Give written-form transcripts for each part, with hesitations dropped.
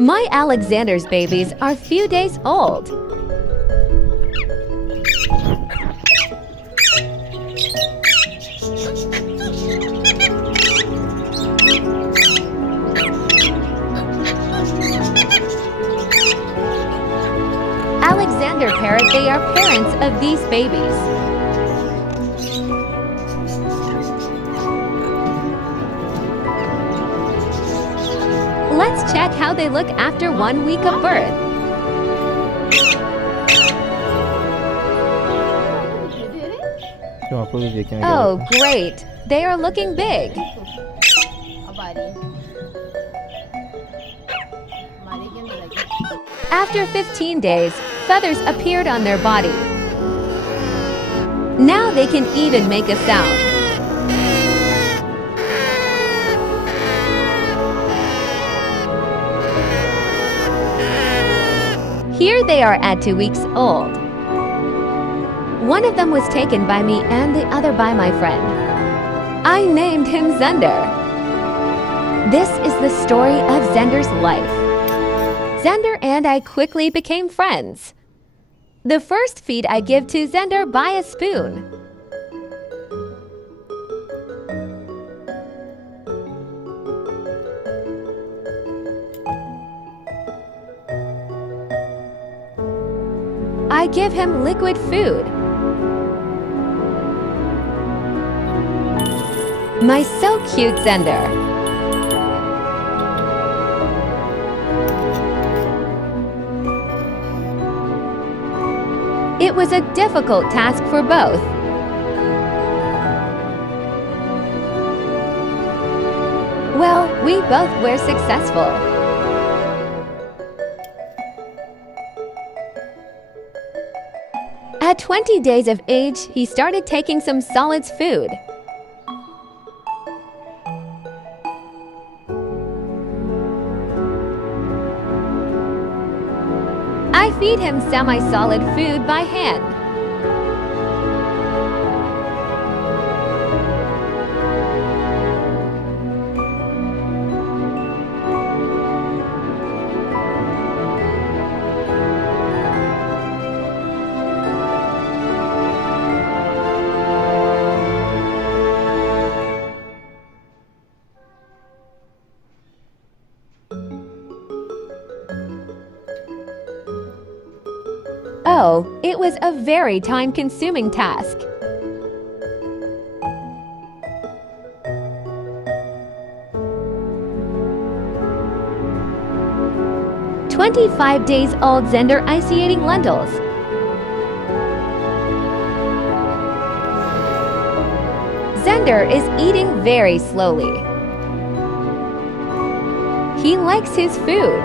My Alexander's babies are few days old. Alexander Parrot, they are parents of these babies. Let's check how they look after 1 week of birth. Oh, great! They are looking big. After 15 days, feathers appeared on their body. Now they can even make a sound. Here they are at 2 weeks old. One of them was taken by me and the other by my friend. I named him Xendar. This is the story of Xendar's life. Xendar and I quickly became friends. The first feed I give to Xendar by a spoon. I give him liquid food. My so cute Xendar. It was a difficult task for both. Well, we both were successful. At 20 days of age, he started taking some solids food. I feed him semi-solid food by hand. Oh, it was a very time-consuming task. "25 days old Xendar isolating lentils. Xendar is eating very slowly. He likes his food.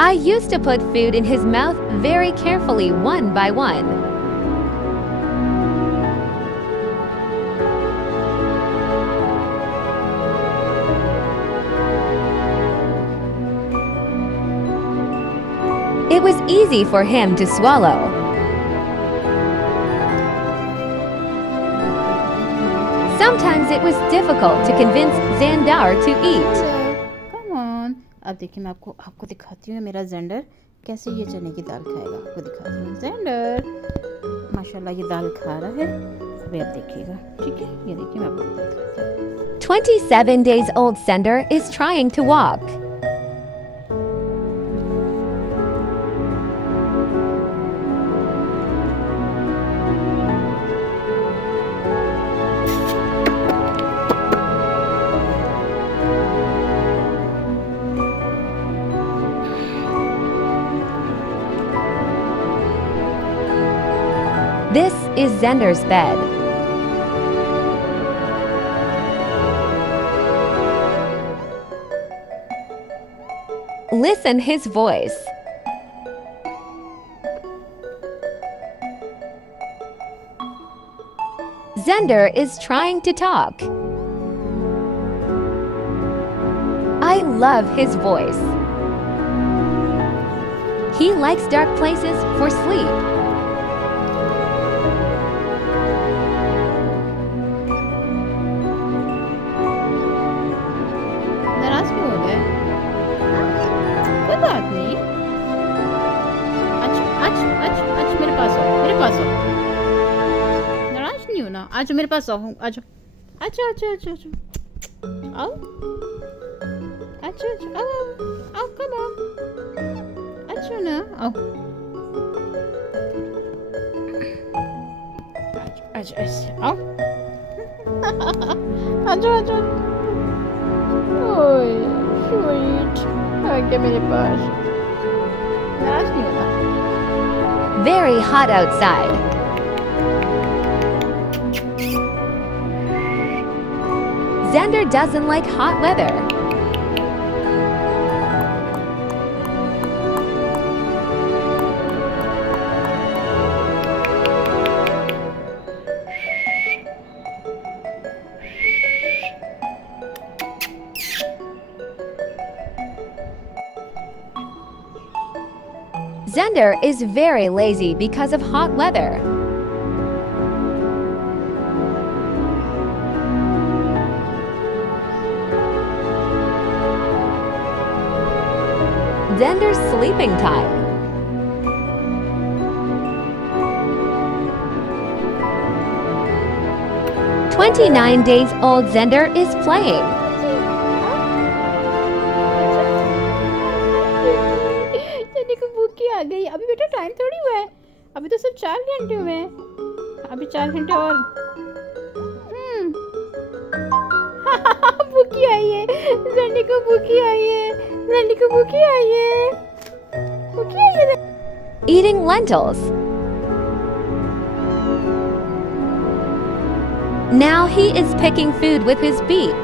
I used to put food in his mouth very carefully, one by one. It was easy for him to swallow. Sometimes it was difficult to convince Xendar to eat. Come on. अब देखिए मैं आपको दिखाती हूँ मेरा gender कैसे ये चने की दाल खाएगा। आपको दिखाती हूँ जेंडर माशाल्लाह ये दाल खा रहा है। अभी आप देखिएगा, ठीक है? ये देखिए मैं आपको दिखाती हूँ। 27 days old Xendar is trying to walk. This is Xendar's bed. Listen his voice. Xender is trying to talk. I love his voice. He likes dark places for sleep. नाराज क्यों हो गए? कोई बात नहीं। अच्छा मेरे पास आओ। नाराज नहीं हो ना? आज मेरे पास आओ। अच्छा आओ। अच्छा आओ कब आओ। अच्छा ना आओ। अच्छा ऐसे आओ। अच्छा ओए स्वीट आ गया मेरे पास। नाराज नहीं होना। Very hot outside. Xender doesn't like hot weather. Xender is very lazy because of hot weather. Xendar's sleeping time. "29 days old Xender is playing. चने को भूख आ गई। अभी बेटा टाइम थोड़ी हुआ है, अभी तो सिर्फ 4 घंटे हुए हैं। अभी 4 घंटे और भूखी आई है। जंडी को भूखी आई है। Eating lentils. Now he is picking food with his beak.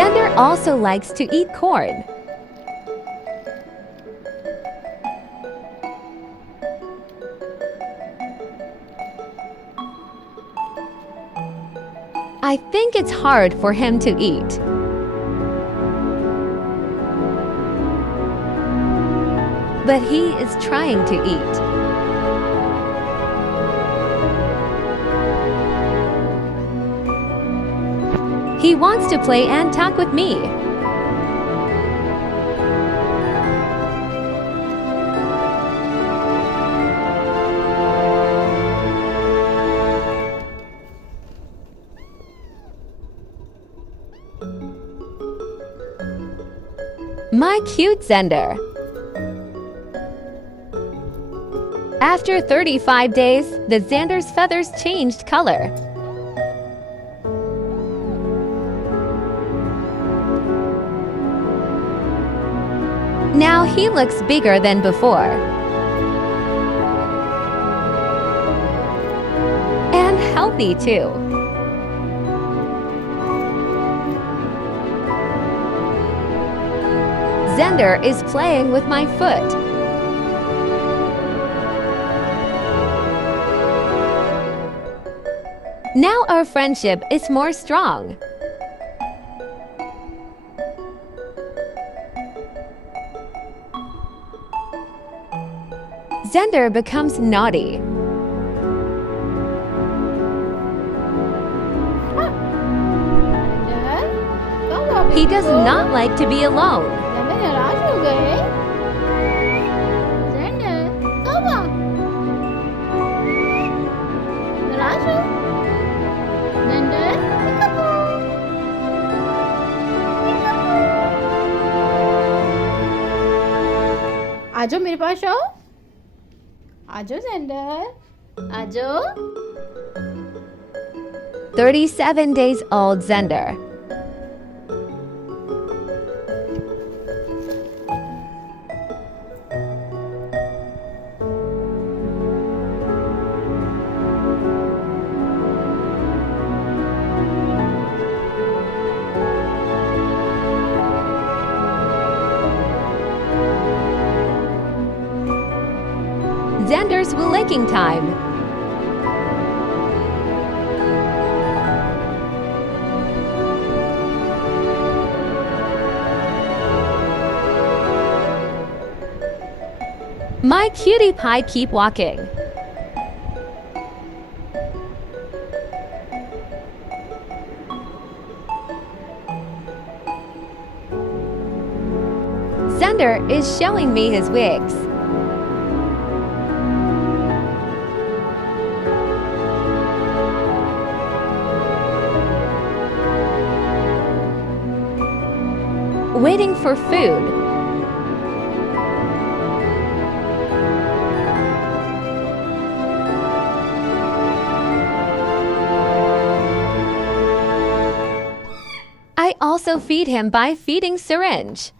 Xender also likes to eat corn. I think it's hard for him to eat. But he is trying to eat. He wants to play and talk with me. My cute Xender. After 35 days, the Xendar's feathers changed color. Now he looks bigger than before. And healthy too. Xender is playing with my foot. Now our friendship is more strong. Xender becomes naughty. He does not like to be alone. नाराज हो गए। Xender, कब आ? नाराज हो? Xender, आजो मेरे पास आओ। आजो Xender, आजो। 37 days old Xender. Xendar'S licking time. My cutie pie keep walking. Xendar is showing me his wigs. Waiting for food. I also feed him by feeding syringe.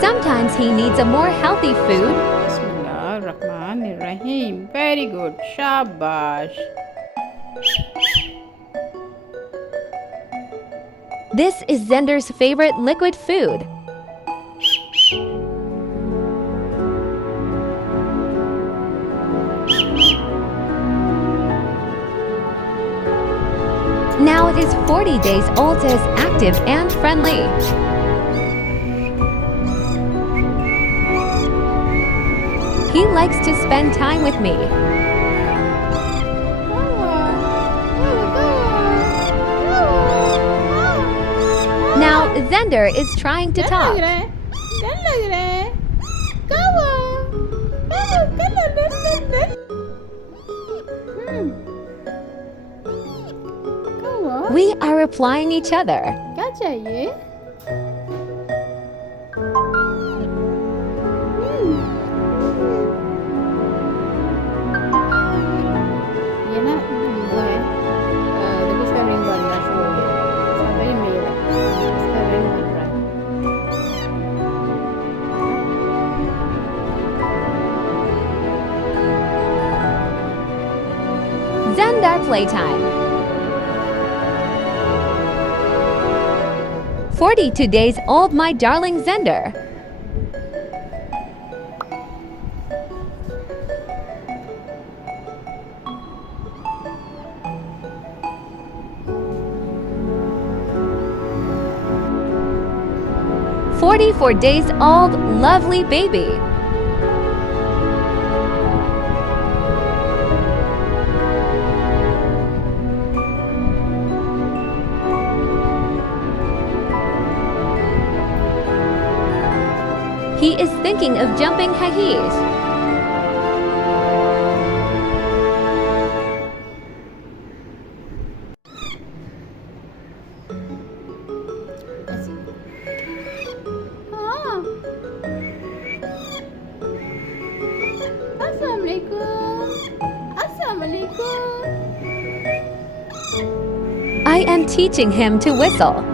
Sometimes he needs a more healthy food. Bismillahirrahmanirrahim. Very good. Shabash. This is Xendar'S favorite liquid food. Now it is 40 days old, is active and friendly. He likes to spend time with me. Now Xendar is trying to talk. We are replying each other. क्या चाहिए? ये ना वो है देखो इसका ring बन रहा शुरू हो गया इसका वही मेल है इसका रिंग बन रहा है Xendar playtime. 42 days old, my darling Xendar. "44 days old, lovely baby." He is thinking of jumping high heels. I am teaching him to whistle.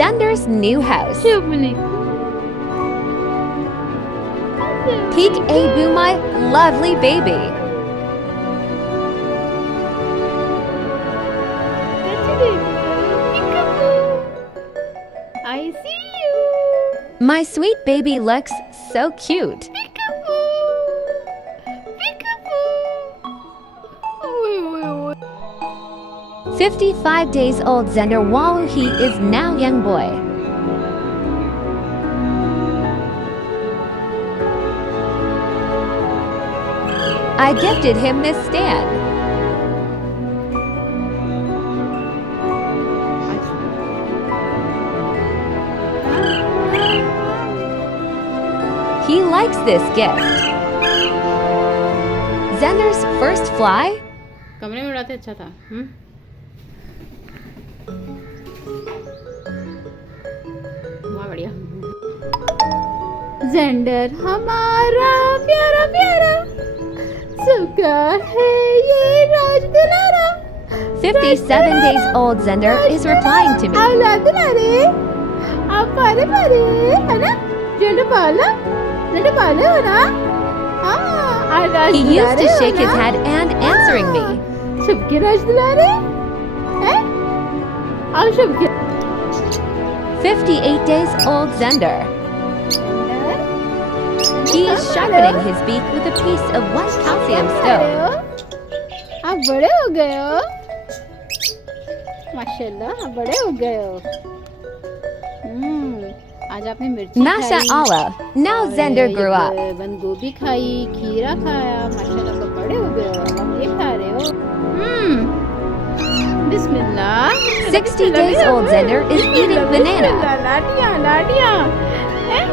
Xendar'S new house. Peek Abu, my lovely baby. I see you. My sweet baby looks so cute. 55 days old Xendar, wow, he is now young boy. I gifted him this stand. He likes this gift. Xendar'S first fly? कमरे में उड़ाते अच्छा था। वाह बढ़िया। ज़ेंडर हमारा प्यारा प्यारा सबका है ये राज दुलारा। 57 days old Xendar is replying to me. आला दुलारे आप पारे पारे है ना? ज़ेंडर पाला हो ना? हाँ राज He used to shake his head and answering me. सबके राज दुलारे हैं? आप सबके 58 days old Xendar. He is sharpening his beak with a piece of white calcium stone. आप बड़े हो गए हो माशाल्लाह, आप बड़े हो गए हो। आज आपने मिर्ची Masha खाई, Allah. Now Xendar grew up. बंद गोभी खाई, खीरा खाया, माशाल्लाह आप बड़े हो गए हो। अब ये खा रहे हो। बिस्मिल्लाह। 60 days old Xendar is eating banana. लाडियाँ लाडियाँ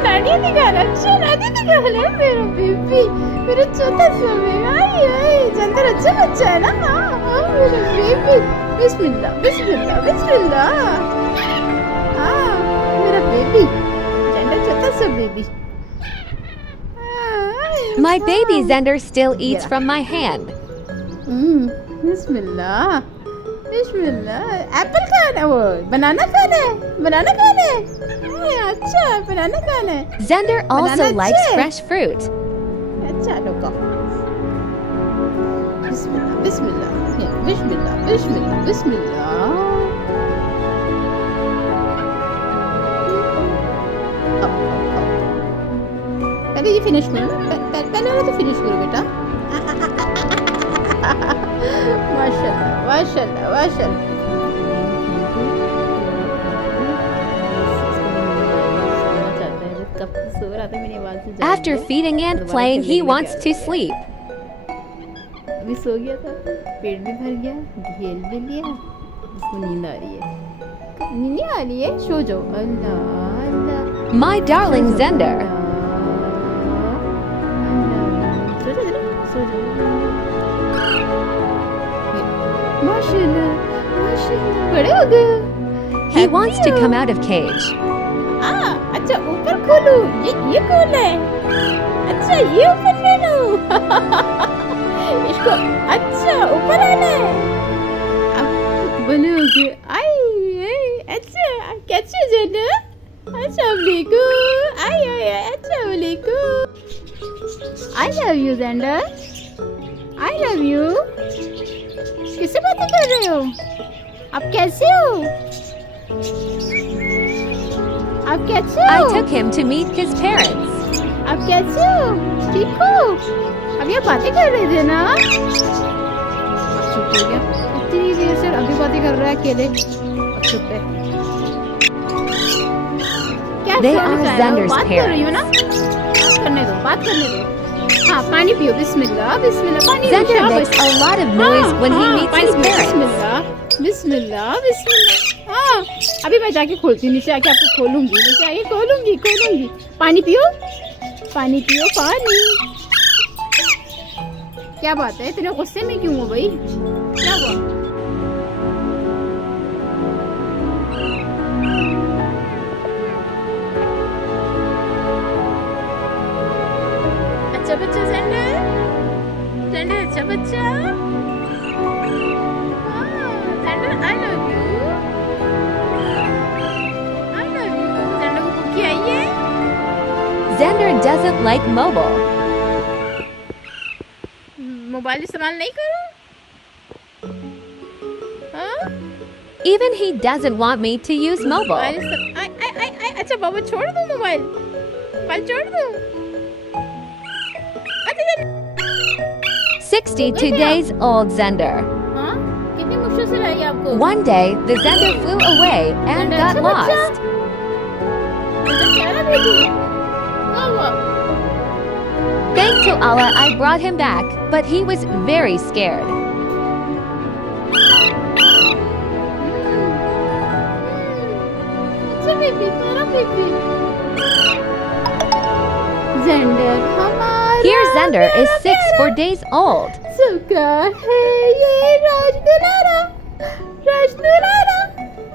लाडियाँ दिखा रहा, अच्छा लाडियाँ दिखा रहा मेरा बेबी, मेरा छोटा सा बेबी। आई ज़ेंडर अच्छा बच्चा है ना? हाँ मेरा बेबी। बिस्मिल्लाह बिस्मिल्लाह बिस्मिल्लाह। हाँ मेरा बेबी, ज़ेंडर छोटा सा baby. My baby Xendar still eats from my hand. Bismillah Bismillah. Apple खाना, वो बनाना खाना है, बनाना खाना है। अच्छा बनाना खाना है। Xendar also likes fresh fruit. अच्छा रुको। बिस्मिल्लाह बिस्मिल्लाह बिस्मिल्लाह बिस्मिल्लाह बिस्मिल्लाह। पहले ये फिनिश करो ना, पहले वाला तो फिनिश करो बेटा। माशाल्लाह माशाल्लाह माशाल्लाह। After feeding and playing, he wants to sleep. अभी सो गया था, पेट भी भर गया, घेल भी लिया, उसको नींद आ रही है। नींद आ रही है, सो जाओ। अल्लाह अल्लाह। My darling Xendar. सो जाओ सो जाओ। माशाल्लाह माशाल्लाह, बड़े हो गए। He wants to come out of cage. अच्छा ऊपर खोलो, ये खोल है। अच्छा ये ऊपर ले लो। इसको अच्छा ऊपर आना है। अब बने हो गए। आई अच्छा कैसे ज़ेंडर? अस्सलाम वालेकुम। आई अस्सलाम वालेकुम। I love you Xander, I love you. किससे बातें कर रहे हो? आप कैसे हो? आप कैसे हो? I took him to meet his parents. आप कैसे हो? ठीक हो? अब ये बातें कर रहे थे ना? चुप हो गया। इतनी देर से अभी बातें कर रहा है अकेले। अब चुप है। क्या They सोच are रहा है? Xendar'S बात कर रही हो ना? बात करने दो, बात करने दो। हाँ पानी पियो। बिस्मिल्लाह बिस्मिल्लाह। पानी पियो। Xendar makes a lot of noise when he meets his parents. बिस्मिल्लाह बिस्मिल्लाह बिस्मिल्लाह। हाँ अभी मैं जाके खोलती हूँ, नीचे आके आपको खोलूंगी, नीचे आके खोलूंगी खोलूंगी। पानी पियो पानी पियो पानी। क्या बात है, इतने गुस्से में क्यों हो भाई? क्या हुआ? अच्छा बच्चा ज़ेंडर, ज़ेंडर अच्छा बच्चा। Xander I love you, I love you. Xander को भूख आई है? Xendar doesn't like mobile. Mobile इस्तेमाल नहीं करो? हाँ? Even he doesn't want me to use mobile. अच्छा बाबा छोड़ दो मोबाइल, मोबाइल छोड़ दो। 62 days old Xendar. हाँ? कितनी मुश्किल से लाई आपको? One day, the Xendar flew away and got lost. Thanks to Allah, I brought him back, but he was very scared. Gender हमारा Here Xender is 6 प्यारा for days old. सुका है ये राजदुलारा राजदुलारा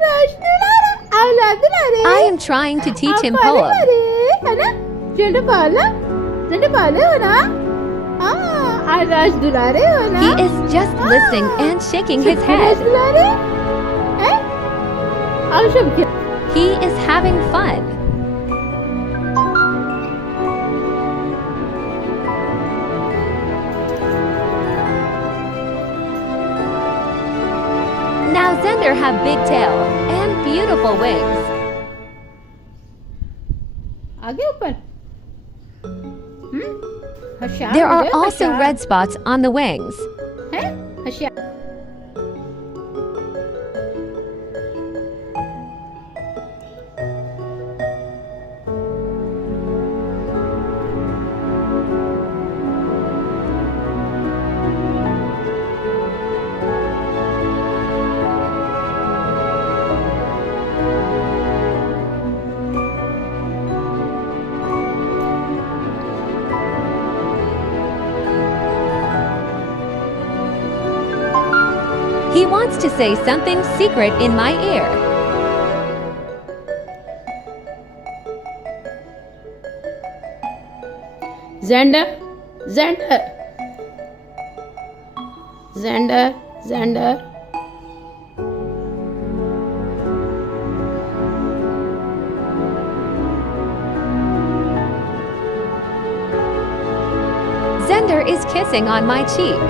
राजदुलारा औलाद दुलारे I am trying to teach him आप पाले poem. वाले, है ना जेंडर पाले हो ना हाँ आज राजदुलारे हो ना He is just listening and shaking his head. राजदुलारे हैं और सब क्या He is having fun. Now Xender have big tail and beautiful wings. आगे ऊपर होशियार There हो are जाओ, also होशियार। red spots on the wings. हैं होशियार He wants to say something secret in my ear. Gender gender gender gender Xender is kissing on my cheek.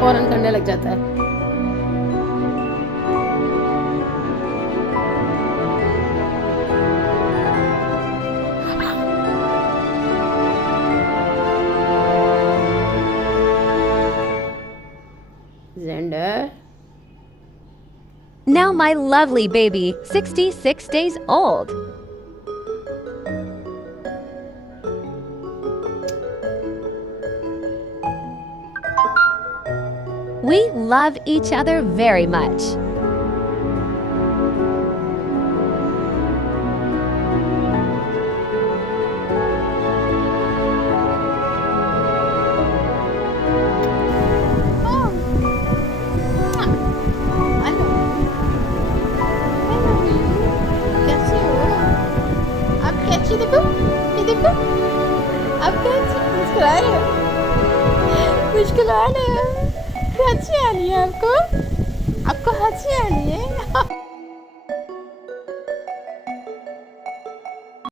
फौरन करने लग जाता है gender Now my lovely baby, 66 days old. We love each other very much. Hello कैसे हो आप कैसी देखो ये देखो आप कैसी मुस्कुरा रहे हो मुस्कुरा रहे हो हंसी आ रही है आपको हंसी आ रही है